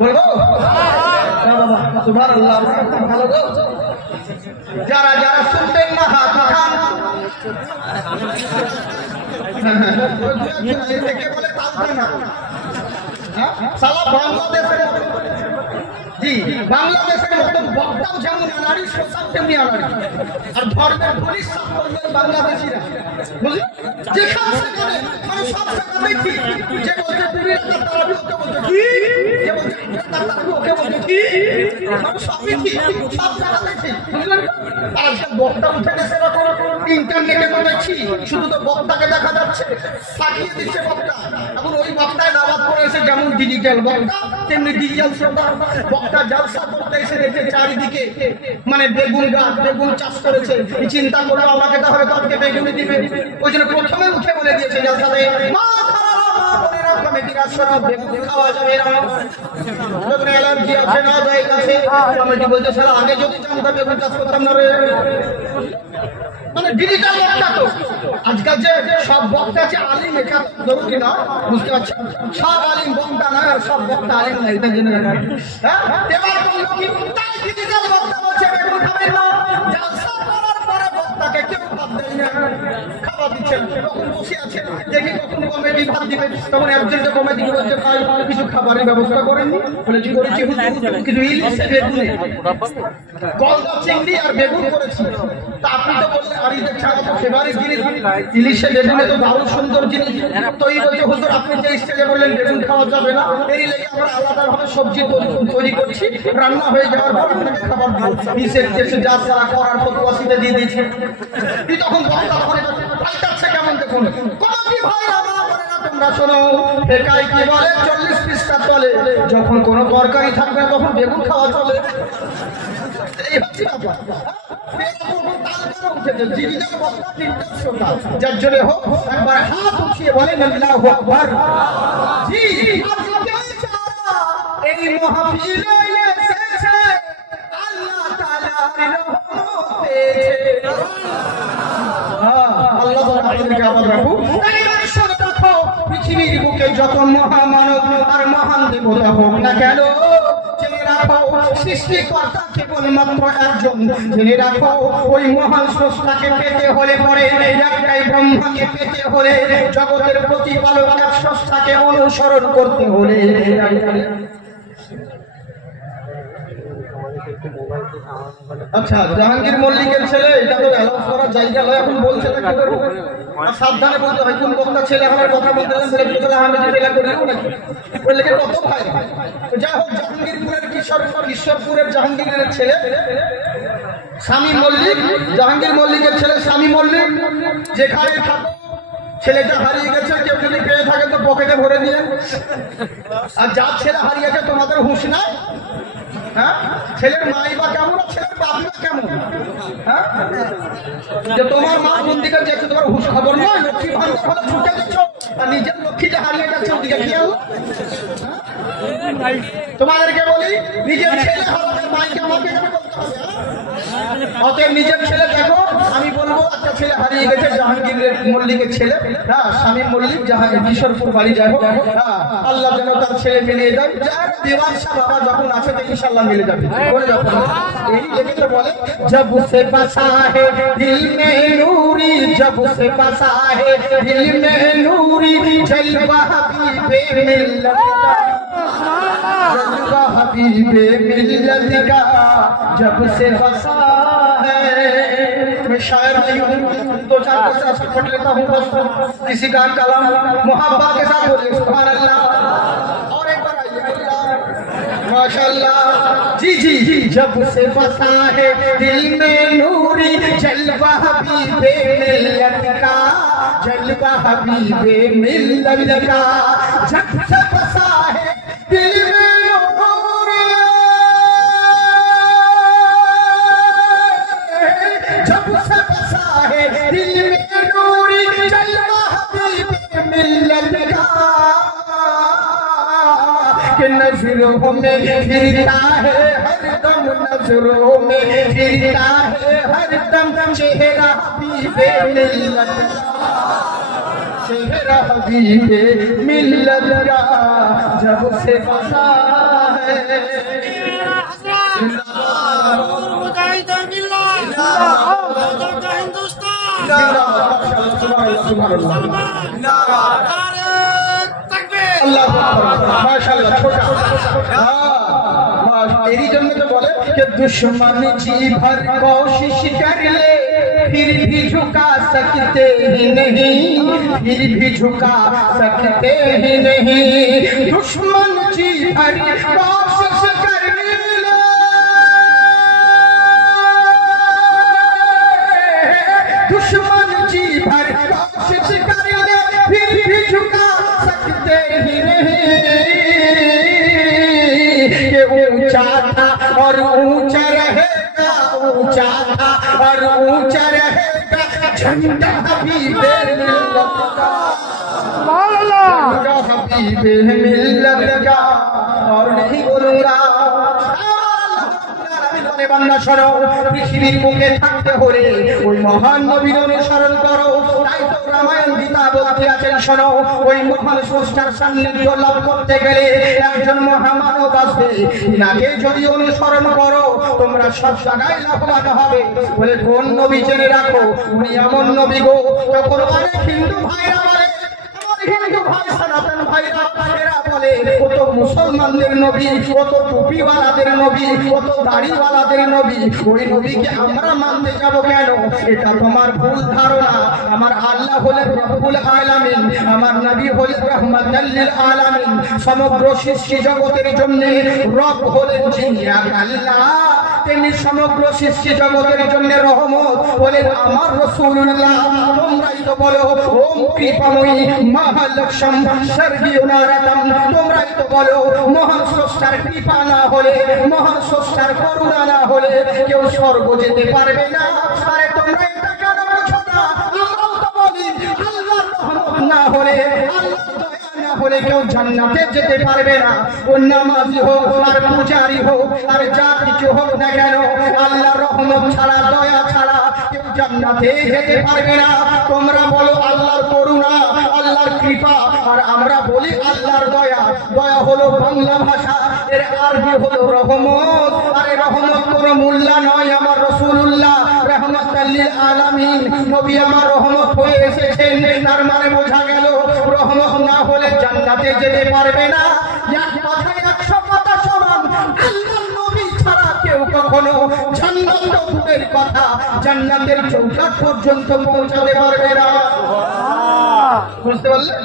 বলবো সুবহানাল্লাহ, ভালো গো। যারা যারা শুনবেন না হাত উঠান। বলে তালতে না সালা বাংলাদেশের, জি বাংলাদেশের মতো বক্তাও যেমন আনারি, শোষণ তেমনি আনারি, আর ধর্মের পুলিশ বাংলাদেশিরা বুঝলেন, যেখানে সেখানে মানে সব জায়গাতেই ঠিক। যে বলছে তুমি তারা ওকে বলছে কি, যে বলছে তারা ওকে বলছে কি, মানে সবই ঠিক, সব জায়গাতেই ঠিক, বুঝলেন। আর আজকাল বক্তা উঠে গেছে, ইন্টারনেটে বলেছি, শুধু তো বক্তাকে দেখা যাচ্ছে, ফাটিয়ে দিচ্ছে বক্তা। এখন ওই বক্তায় দাওয়াত করেছে, যেমন ডিজিটাল বক্তা তেমনি ডিজিটাল শ্রোতা বক্তা জলসা করতে এসে দেখে চারিদিকে মানে বেগুন গাছ, বেগুন চাষ করেছে। চিন্তা করলো আমাকে তাহলে তাদেরকে বেগুনি দিবে, ওই জন্য প্রথমে উঠে বলে দিয়েছে জলসাতে আগে যদি জানতাম বেগুন চাষ করতাম না। মানে ডিজিটাল বক্তা তো আজকাল যে সব বক্তা আছে আলিম, এটা জরুরি না, বুঝতে পারছেন। সব আলিম বক্তা নয়, আর সব বক্তা আলিম না, এটা জেনে রাখবেন। হ্যাঁ, এবার বললো কি তাই ডিজিটাল বক্তা বলছে বেগুন খাবেন না, জলসা করার পরে বক্তাকে কেউ ভাত দেয় না, খাবার দিচ্ছে না। তখন বসে আছে, দেখি কখন কমেডি ভাত দিবে, তখন একজন যে কমেডি বলছে ভাই কিছু খাবারের ব্যবস্থা করেননি, বলে কি করেছি কিছু ইলিশে বেগুনে গলদা চিংড়ি আর বেগুন করেছি। তা আপনি তো বললেন আর দেখছি আমার তো ফেভারিট জিনিস ইলিশে বেগুনে, তো দারুণ সুন্দর জিনিস। তো এই বলছে হুজুর আপনি যে স্টেজে বললেন বেগুন খাওয়া যাবে না, এই লেগে আমরা আলাদাভাবে সবজি তৈরি করছি, রান্না হয়ে যাওয়ার পর আপনাকে খাবার দেবো, যা তারা করার পথবাসীতে দিয়ে দিয়েছে। তখন বক্তা পাল্টাচ্ছে কেমন দেখুন, কোনো কি ভাই তোমরা শোনো, একাই কি বলে 40 পৃষ্ঠা তলে যখন কোনো তরকারি থাকবে না তখন বেগুন খাওয়া চলে। এই হচ্ছে ব্যাপার। যার জন্য হোক একবার হাত উঠিয়ে বলেন আল্লাহু আকবার। জি এই মাহফিলে এসেছে আল্লাহ তাআলার রহমতে, আল্লাহ আপনাদেরকে আবার রাখুন। পৃথিবীর বুকে যত মহামানব আর মহান দেবতা হোক না কেন, জেনে রাখো সৃষ্টিকর্তা কেবলমাত্র একজন। জেনে রাখো ওই মহান স্রষ্টাকে পেতে হলে পরে একটাই ব্রহ্মাকে পেতে হলে, জগতের প্রতিপালক এক স্রষ্টাকে অনুসরণ করতে হলে। আচ্ছা, জাহাঙ্গীর মল্লিকের ছেলে, এটা তো অ্যালাউন্স করার জায়গা নয়, এখন বলছে না কি করবো, সাবধানে বলতে হয়। কোন বক্তা ছেলে আমার কথা বলতে কত ভাই। যাই হোক, জাহাঙ্গীরপুরের ঈশ্বরপুরের জাহাঙ্গীরের ছেলে স্বামী মল্লিক, জাহাঙ্গীর মল্লিকের ছেলে স্বামী মল্লিক, যেখানে থাকো ছেলেটা হারিয়ে গেছে, কেউ যদি পেয়ে থাকে তো পকেটে ভরে দিয়ে। আর যার ছেলে হারিয়েছে তোমাদের হুঁশ নাই। হ্যাঁ, ছেলের মাই বা কেমন, ছেলের বাপ কেমন, যে তোমার মা মন্দিরে যাচ্ছে তোমার হুশ খবর নয়, লক্ষ্মী ভান্ডার হলে ছুটে যাচ্ছ আর নিজের লক্ষ্মী যে হারিয়ে যাচ্ছে ওদিকে খেয়াল। তোমাদেরকে বলি নিজের ছেলে হবে মাইকে আমাকে বলতে হবে। অতএব নিজের ছেলে দেখো, আমি বলবো একটা ছেলে হারিয়ে গেছে জাহাঙ্গীর মল্লিকের ছেলে, হ্যাঁ শামীম মল্লিক, জাহাঙ্গীর কিশোরপুর বাড়ি যাই হোক, হ্যাঁ আল্লাহ যেন তার ছেলে মিলিয়ে দেয়। যার দেওয়ার বাবা যখন আছে তো ইনশাআল্লাহ মিলে যাবে। বলে যাবো এই লেগে তো বলে জব সে বসা হে দিল মে নূরি, জব সে বসা হে দিল মে নূরি, জলवा हबीबे मिल्लत का, जलवा हबीबे मिल्लत का जब से बसा है। मैं शायर नहीं हूँ, दो चार पैसा ऐसा पढ़ लेता हूँ बस, किसी का कलाम मोहब्बत के साथ बोलिए सुभान अल्लाह। और एक बार आइए माशाअल्लाह जी जी जी। जब से बसा है दिल में नूरी, जलवा हबीबे मिल्लत का, जलवा हबीबे मिल्लत का, जब से बसा है दिल में नूरी, जब से बसा है दिल में नूरी, जलवा हबीबे मिल्लत का, कि नजरों में फिरता है हरदम, नजरों में फिरता है हरदम, चेहरा हबीबे मिल्लत का, चेहरा हबीबे मिल्लत का जब से बसा है। तेरी जन्म तो बोले कि दुश्मन जी भर कोशिश कर ले फिर भी झुका सकते ही नहीं, फिर भी झुका सकते ही नहीं, दुश्मन जी भर कोशिश कर ले, दुश्मन जी भर कोशिश कर ले फिर भी झुका सकते ही नहीं, कि ऊंचा था और ऊंचा रहेगा, ऊंचा था और ऊंचा रहेगा झंडा हबीबे मिल्लत का, झंडा हबीबे मिल्लत का। और नहीं बोलूंगा বান্দা শোনো, পৃথিবীর বুকে থাকতে হলে ওই মহান নবীর অনুসরণ করো। তাই তো রামায়ণ গীতা বলতে আছেন শোনো, ওই মহান স্রষ্টার সান্নিধ্য লাভ করতে গেলে একজন মহামানব আসবে, তাকে যদি অনুসরণ করো তোমরা সব জায়গায় লাভবান হবে। বলে কোন নবী জেনে রাখো, উনি এমন নবী গো। তখন অনেক হিন্দু ভাইরা বলে, হিন্দু ভাই সনাতন ভাইরা এরা বলে ও তো মুসলমানদের নবী, ও তো টুপিওয়ালাদের নবী, ও তো দাড়িওয়ালাদের নবী, ওই নবীকে আমরা মানতে যাব কেন? এটা তোমার ভুল ধারণা। আমার আল্লাহ হলেন রব্বুল আলামিন, আমার নবী হলেন রাহমাতাল লিল আলামিন, সমগ্র সৃষ্টি জগতের জন্য রব হলেন যিনি আল্লাহ, তেমনি সমগ্র সৃষ্টি জগতের জন্য রহমত হলেন আমার রাসূলুল্লাহ। তোমরাই তো বলো ওম কৃপাময়ী মহালক্ষ্ম সর্বীয়নারতম, তোমরাই তো বলো মহান স্রষ্টার কৃপা না হলে, মহান স্রষ্টার করুণা না হলে কেউ স্বর্গ যেতে পারবে না। আরে তোমরা এটা কেন বোঝো না? আমরাও তো বলি আল্লাহর রহমত না হলে, আল্লাহর দয়া না হলে কেউ জান্নাতে যেতে পারবে না। ও নামাজি হোক আর পূজারি হোক আর যা কিছু হোক না কেন, আল্লাহর রহমত ছাড়া, দয়া ছাড়া কেউ জান্নাতে যেতে পারবে না। তোমরা বলো আল্লাহর করুণা, আল্লাহর কৃপা, আর আমরা বলি আল্লাহর দয়া। দয়া হলো বাংলা ভাষা, এর আরবি হলো রহমত। আরে রহমত কোনো মোল্লা নয়, আমার রাসূলুল্লাহ রাহমাতাল লিল আলামিন নবী আমার রহমত হয়ে এসেছেন। তার মানে বোঝা গেল রহমত না হলে জান্নাতে যেতে পারবে না। এক কথায় 100 কথা সমান, আল্লাহর নবী ছাড়া কেউ কখনো জান্নাত তো দূরের কথা, জান্নাতের চৌকাঠ পর্যন্ত পৌঁছাতে পারবে না। বুঝতে পারলেন?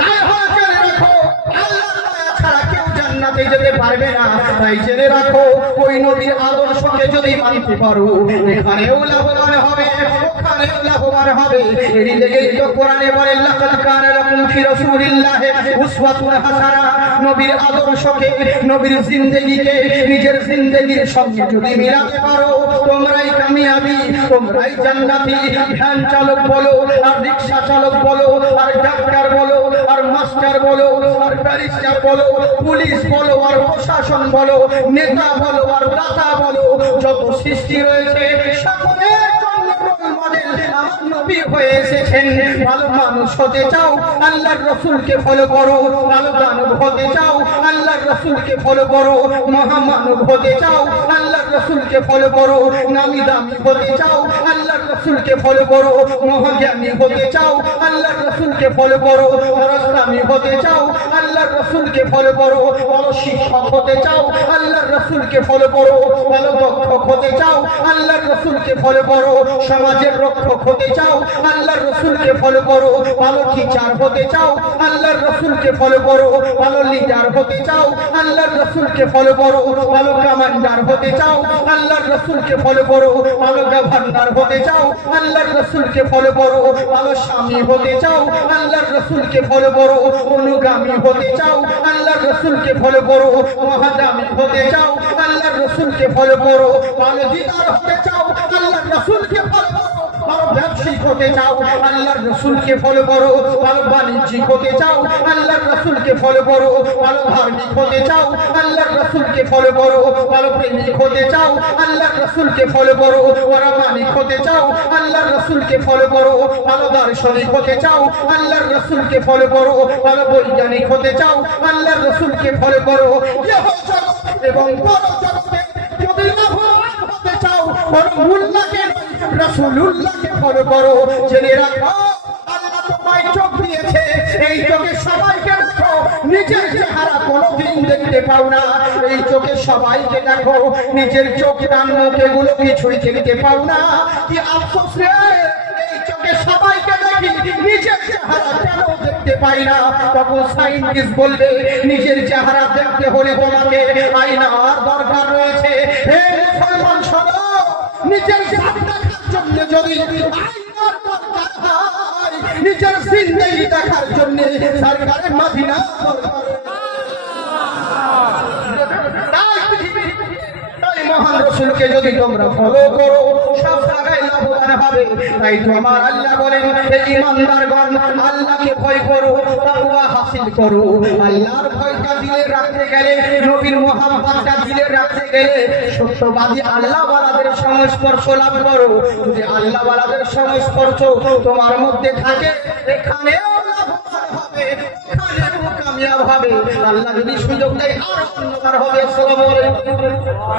তাই হলো জেনে রাখো, আল্লাহর দয়া ছাড়া কেউ জান্নাত জান্নাতে যেতে পারবে না। তাই জেনে রাখো, ওই নবীর আদর্শকে যদি মানতে পারো, এখানেও লাভবান হবে, ওখানেও লাভবান হবে। এরই লেগেই তো কোরআনে বলে, লাকাদ কানা লাকুম ফি রাসূলিল্লাহি উসওয়াতুন হাসানাহ। নবীর আদর্শকে, নবীর জিন্দেগিকে নিজের জিন্দেগির সঙ্গে যদি মিলাতে পারো, তোমরাই কামিয়াবি, তোমরাই জান্নাতি। ভ্যান চালক বলো, আর রিকশা চালক বলো, আর ডাক্তার বলো, আর মাস্টার বলো, আর ব্যারিস্টার বলো, পুলিশ বলো, আর প্রশাসন বলো, নেতা বলো, আর দাতা বলো, যত সৃষ্টি রয়েছে সকলের জন্য রোল মডেল আমার নবী হয়ে এসেছেন। ভালো মানুষ হতে চাও, আল্লাহর রাসূলকে ফলো করো। ভালো মানব হতে চাও, আল্লাহর রাসূলকে ফলো করো। মহামানব হতে চাও, আল্লাহর রাসূলকে ফলো করো। নামি দামি হতে চাও, আল্লাহর রাসূলকে ফলো করো। মহাজ্ঞানী হতে চাও, আল্লাহর রাসূলকে ফলো করো। রাস্তামি হতে চাও, আল্লাহর রাসূলকে ফলো করো। ভালো শিক্ষক হতে চাও, আল্লাহর রাসূলকে ফলো করো। ভালো দক্ষক হতে চাও, আল্লাহর রাসূলকে ফলো করো। সমাজের রক্ষক হতে চাও, আল্লাহর রাসূলকে ফলো করো। ভালো টিচার হতে চাও, আল্লাহর রাসূলকে ফলো করো। ভালো লিডার হতে চাও, আল্লাহর রাসূলকে ফলো করো। ভালো কমান্ডার হতে চাও, আল্লাহর রাসূলকে ফলো করো। ভালো গভর্নর হতে চাও, আল্লাহর রাসূলকে ফলো করো। ভালো স্বামী হতে চাও, আল্লাহর রাসূলকে ফলো করো। অনুগামী হতে চাও, আল্লাহর রাসূলকে ফলো করো। মহাদামী হতে চাও, আল্লাহর রাসূলকে ফলো করো। ভালো দিদার হতে চাও, আল্লাহর রাসূলকে ফলো করো। ভালো ব্যবসায়িক হতে চাও, আল্লাহর রাসূলকে ফলো করো। ভালো বাণিজ্যিক হতে চাও, আল্লাহর রাসূলকে ফলো করো। ভালো ধার্মিক হতে চাও, আল্লাহর রাসূলকে ফলো করো। ভালো প্রেমিক হতে চাও, আল্লাহর রাসূলকে ফলো করো। পরামানিক হতে চাও, আল্লাহর রাসূলকে ফলো করো। ভালো দার্শনিক হতে চাও, আল্লাহর রাসূলকে ফলো করো। ভালো বৈজ্ঞানিক হতে চাও, আল্লাহর রাসূলকে ফলো করো। এবং পরজগতে যদি লাভবান হতে চাও, মোল্লাকে রাসূলুল্লাহকে ফলো করো। জেনে রাখো, আল্লাহ তোমায় চোখ দিয়েছে, এই চোখে সবাইকে দেখো, নিজের চেহারা কোনোদিন দেখতে পাও না। এই চোখে সবাইকে দেখো, নিজের চোখ কান মুখ এগুলো কিছুই দেখতে পাও না। কি আফসোস রে, এই চোখে সবাইকে দেখি, নিজের চেহারা কেন দেখতে পাই না? তখন সাইন্টিস্ট বলবে, নিজের চেহারা দেখতে হলে তোমাকে আয়নার দরকার রয়েছে। হে মুসলমান শোনো, নিজের চেহারা দেখার জন্য যদি আয়নার দরকার হয়, নিজের জিন্দেগি দেখার জন্য সরকারের মদিনা দরকার। মহান রাসূলকে যদি তোমরা ফলো করো, সব জায়গায় লাভবান হবে। তাই তো আমার আল্লাহ বলেন, হে ঈমানদারগণ, আল্লাহকে ভয় করো, তাকওয়া হাসিল করো। আল্লাহর ভয়টা দিলে রাখতে গেলে, নবীর মুহাব্বতটা দিলে রাখতে গেলে, সত্যবাদী আল্লাহওয়ালাদের সংস্পর্শ লাভ করো। যদি আল্লাহওয়ালাদের সংস্পর্শ তোমার মধ্যে থাকে, এখানেও লাভবান হবে, এখানেও কামিয়াব হবে। আল্লাহ যদি সুযোগ দেয়, আর অন্যবার হবে। আসসালামু আলাইকুম।